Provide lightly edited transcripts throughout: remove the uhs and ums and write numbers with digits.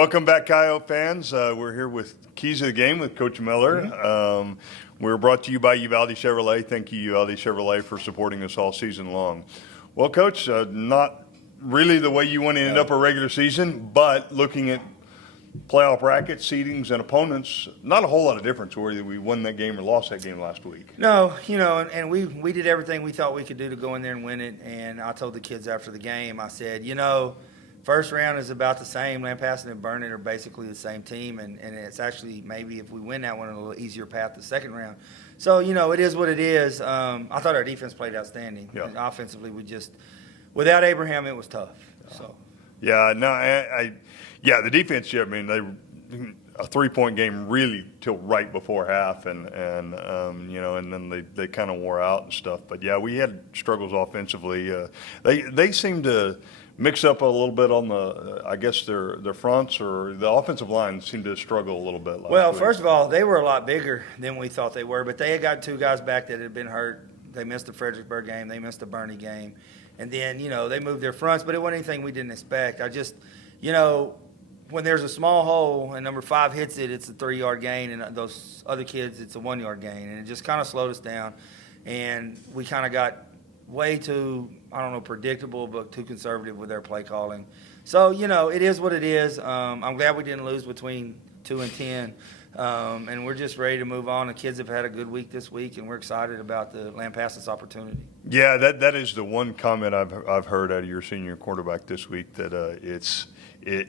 Welcome back, Coyote fans. We're here with Keys of the Game with Coach Miller. We're brought to you by Uvalde Chevrolet. Thank you, Uvalde Chevrolet, for supporting us all season long. Well, Coach, not really the way you want to end up a regular season, but looking at playoff brackets, seedings, and opponents, not a whole lot of difference whether we won that game or lost that game last week. No, and we did everything we thought we could do to go in there and win it. And I told the kids after the game, I said, first round is about the same. Lampasas and Burnet are basically the same team, and it's actually maybe if we win that one, a little easier path the second round. So, it is what it is. I thought our defense played outstanding. Yeah. And offensively, without Abraham, it was tough. So. Yeah, no, the defense. Yeah, I mean, a 3-point game really till right before half, and then they kind of wore out and stuff. But yeah, we had struggles offensively. They seemed to mix up a little bit on I guess their fronts, or the offensive line seemed to struggle a little bit. Well, first of all, they were a lot bigger than we thought they were, but they had got two guys back that had been hurt. They missed the Fredericksburg game. They missed the Bernie game. And then, they moved their fronts, but it wasn't anything we didn't expect. I just, when there's a small hole and number 5 hits it, it's a 3-yard gain, and those other kids, it's a 1-yard gain. And it just kind of slowed us down. And we kind of got way too, predictable, but too conservative with their play calling. So, it is what it is. I'm glad we didn't lose between 2 and 10. And we're just ready to move on. The kids have had a good week this week, and we're excited about the Lampasas opportunity. Yeah, that is the one comment I've heard out of your senior quarterback this week, that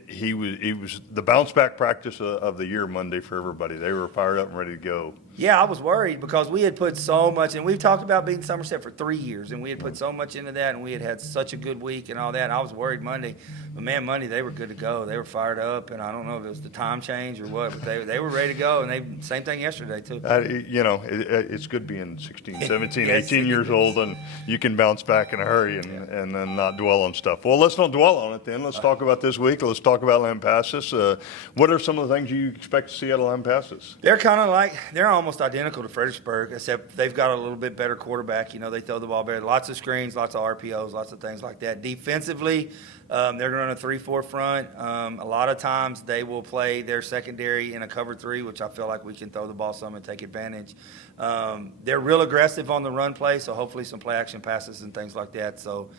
he was the bounce back practice of the year Monday for everybody. They were fired up and ready to go. Yeah, I was worried because we had put so much, and we've talked about beating Somerset for 3 years, and we had put so much into that, and we had such a good week and all that. And I was worried Monday, but man, Monday they were good to go. They were fired up, and I don't know if it was the time change or what, but they were ready to go, and same thing yesterday too. It's good being 16, 17, Yes, 18 years old, and you can bounce back in a hurry and then not dwell on stuff. Well, let's not dwell on it then. Let's talk about this week. Let's talk about Lampasas. What are some of the things you expect to see out of Lampasas? They're almost identical to Fredericksburg, except they've got a little bit better quarterback. They throw the ball better. Lots of screens, lots of RPOs, lots of things like that. Defensively, they're going to run a 3-4 front. A lot of times they will play their secondary in a cover 3, which I feel like we can throw the ball some and take advantage. They're real aggressive on the run play, so hopefully some play action passes and things like that. So,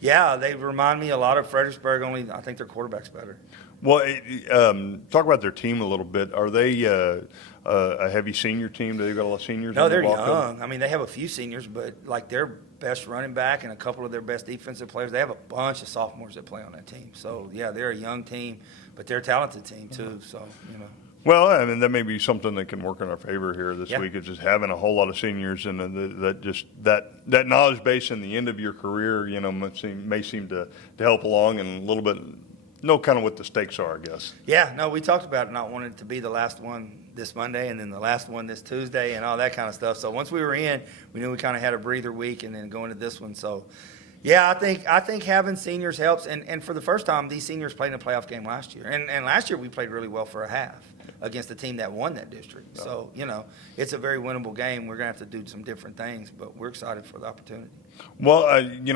yeah, they remind me a lot of Fredericksburg, only I think their quarterback's better. Well, talk about their team a little bit. Are they a heavy senior team? Do they got a lot of seniors? No, they're young. I mean, they have a few seniors, but like their best running back and a couple of their best defensive players, they have a bunch of sophomores that play on that team. So, yeah, they're a young team, but they're a talented team too. So, Well, I mean, that may be something that can work in our favor here this week, is just having a whole lot of seniors, and that knowledge base in the end of your career, may seem to help along, and a little bit know kind of what the stakes are, I guess. Yeah, no, we talked about not wanting it to be the last one this Monday and then the last one this Tuesday and all that kind of stuff. So once we were in, we knew we kind of had a breather week and then going to this one. So, yeah, I think having seniors helps. And for the first time, these seniors played in a playoff game last year. And last year we played really well for a half against the team that won that district. Yeah. So, it's a very winnable game. We're going to have to do some different things, but we're excited for the opportunity. Well,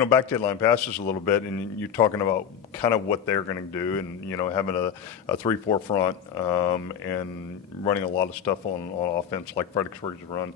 back to Lampasas a little bit, and you're talking about kind of what they're going to do, and having a 3-4 front, and running a lot of stuff on offense like Fredericksburg's run.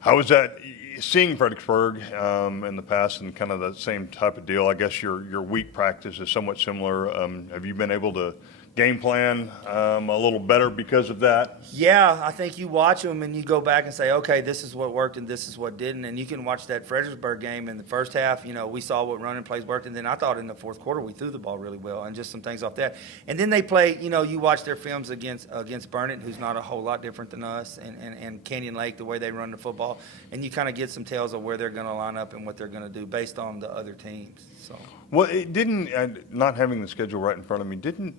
How is that? Seeing Fredericksburg in the past and kind of the same type of deal, I guess your week practice is somewhat similar. Have you been able to game plan a little better because of that? Yeah, I think you watch them and you go back and say, okay, this is what worked and this is what didn't. And you can watch that Fredericksburg game in the first half. We saw what running plays worked. And then I thought in the fourth quarter we threw the ball really well and just some things off that. And then they play, you watch their films against Burnet, who's not a whole lot different than us, and Canyon Lake, the way they run the football. And you kind of get some tells of where they're going to line up and what they're going to do based on the other teams. So. Well, it didn't, not having the schedule right in front of me, didn't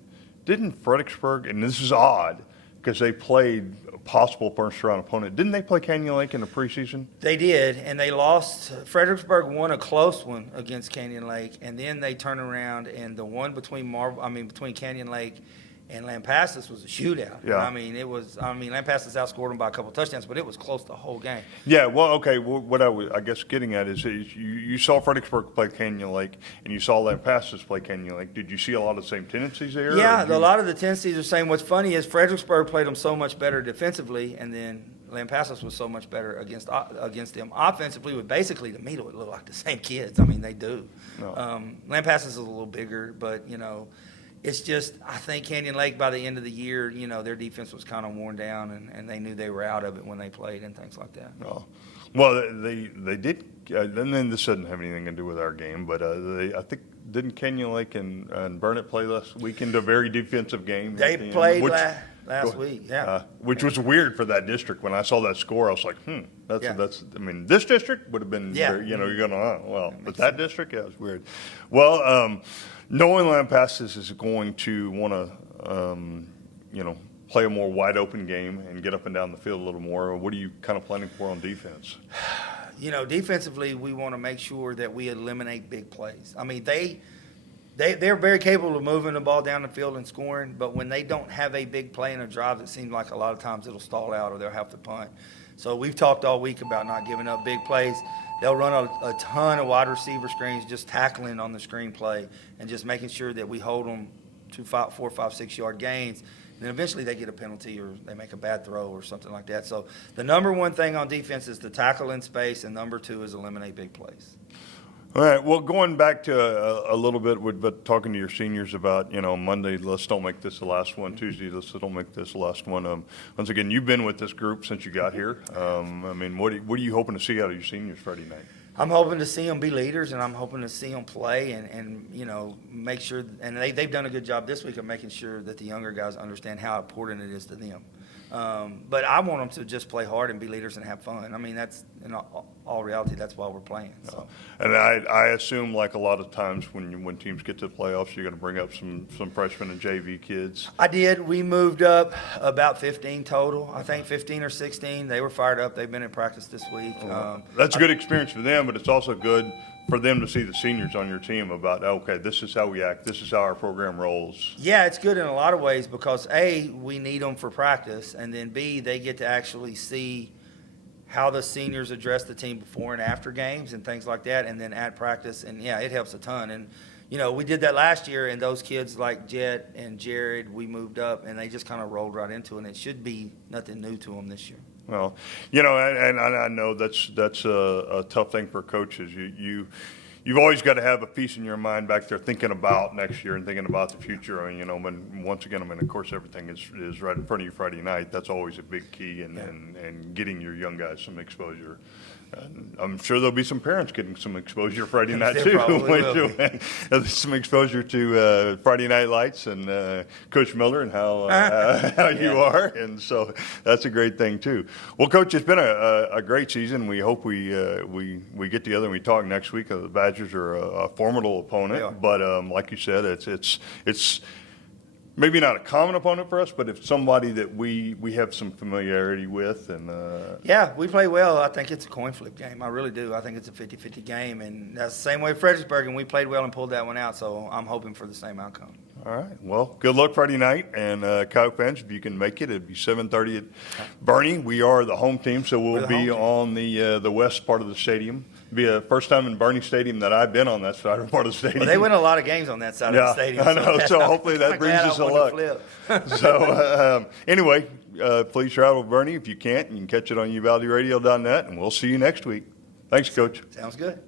Fredericksburg, and this is odd because they played a possible first-round opponent, didn't they play Canyon Lake in the preseason? They did, and they lost. Fredericksburg won a close one against Canyon Lake, and then they turned around, and the one between Canyon Lake And Lampasas was a shootout. Yeah. I mean, Lampasas outscored them by a couple touchdowns, but it was close the whole game. Yeah, well, okay. Well, what I guess getting at is you saw Fredericksburg play Canyon Lake, and you saw Lampasas play Canyon Lake. Did you see a lot of the same tendencies there? Yeah, a lot of the tendencies are the same. What's funny is Fredericksburg played them so much better defensively, and then Lampasas was so much better against them offensively. With basically, to me, it would look like the same kids. I mean, they do. No. Lampasas is a little bigger, but it's just, I think Canyon Lake by the end of the year, their defense was kind of worn down, and they knew they were out of it when they played and things like that. Oh. Well, they did, and then this doesn't have anything to do with our game, but I think, didn't Canyon Lake and Burnett play last weekend a very defensive game? They played last week, yeah. Which was weird for that district. When I saw that score, I was like, that's. I mean, this district would have been, you're going, but that district, yeah, it was weird. Well, knowing Lampasas is going to want to, play a more wide open game and get up and down the field a little more, what are you kind of planning for on defense? Defensively, we want to make sure that we eliminate big plays. I mean, they're very capable of moving the ball down the field and scoring, but when they don't have a big play in a drive, it seems like a lot of times it'll stall out or they'll have to punt. So we've talked all week about not giving up big plays. They'll run a ton of wide receiver screens, just tackling on the screen play and just making sure that we hold them to 4, 5, 6 yard gains. And then eventually they get a penalty or they make a bad throw or something like that. So the number one thing on defense is to tackle in space, and number 2 is eliminate big plays. All right. Well, going back to a little bit, but talking to your seniors about, Monday, let's don't make this the last one. Tuesday, let's don't make this the last one. Once again, you've been with this group since you got here. I mean, what are you hoping to see out of your seniors Friday night? I'm hoping to see them be leaders, and I'm hoping to see them play and make sure. And they've done a good job this week of making sure that the younger guys understand how important it is to them. But I want them to just play hard and be leaders and have fun. I mean, that's in all reality, that's why we're playing. So. And I assume, like a lot of times when teams get to the playoffs, you're going to bring up some freshmen and JV kids. I did. We moved up about 15 total. I think 15 or 16. They were fired up. They've been in practice this week. That's a good experience for them, but it's also good for them to see the seniors on your team about, okay, this is how we act. This is how our program rolls. Yeah, it's good in a lot of ways because, A, we need them for practice, and then, B, they get to actually see how the seniors address the team before and after games and things like that, and then at practice. And, yeah, it helps a ton. And, we did that last year, and those kids like Jet and Jared, we moved up, and they just kind of rolled right into it. And it should be nothing new to them this year. Well, and I know that's a tough thing for coaches. You've always got to have a piece in your mind back there thinking about next year and thinking about the future. And, once again, of course, everything is right in front of you Friday night. That's always a big key and getting your young guys some exposure. And I'm sure there'll be some parents getting some exposure Friday night There too. probably will be. Some exposure to Friday Night Lights and Coach Miller and how you are, and so that's a great thing too. Well, Coach, it's been a great season. We hope we get together and we talk next week. The Badgers are a formidable opponent, but like you said, it's maybe not a common opponent for us, but it's somebody that we have some familiarity with. And yeah, we play well. I think it's a coin flip game. I really do. I think it's a 50-50 game, and that's the same way with Fredericksburg, and we played well and pulled that one out, so I'm hoping for the same outcome. All right. Well, good luck Friday night, and Coyote fans, if you can make it, it'd be 7:30 at Bernie. We are the home team, so we'll be on the west part of the stadium. It'll be a first time in Bernie Stadium that I've been on that side of part of the stadium. Well, they win a lot of games on that side of the stadium. I know. So hopefully that brings us a luck. So anyway, please travel to Bernie. If you can't, you can catch it on uvaldyradio.net, and we'll see you next week. Thanks, Coach. Sounds good.